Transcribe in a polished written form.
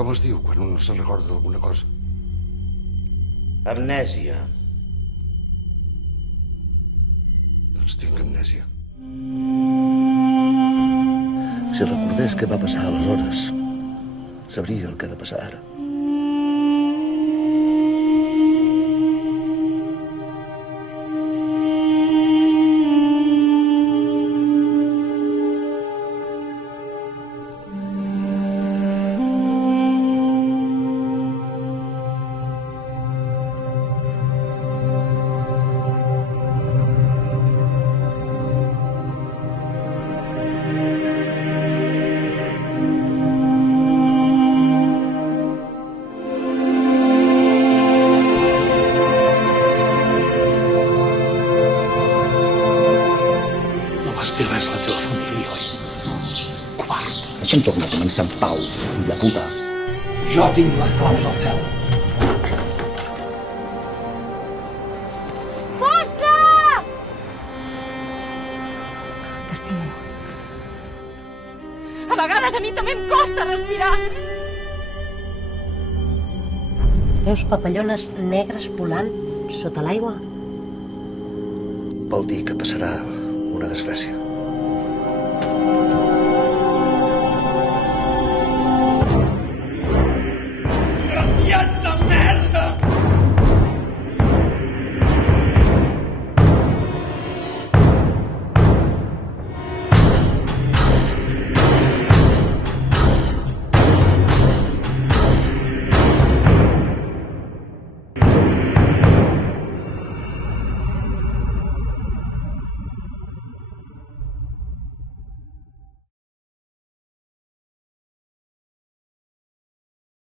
Com es diu quan un no se'n recorda d'alguna cosa? Amnèsia. Doncs tinc amnèsia. Si recordés què va passar aleshores, sabria el que ha de passar ara. Dir res a la teva família, oi? Covard. Deixa'm tornar a començar en pau, fill de puta. Jo tinc les claus del cel. Fosca! T'estimo. A vegades a mi també em costa respirar. Veus papallones negres volant sota l'aigua? Vol dir que passarà una desgràcia.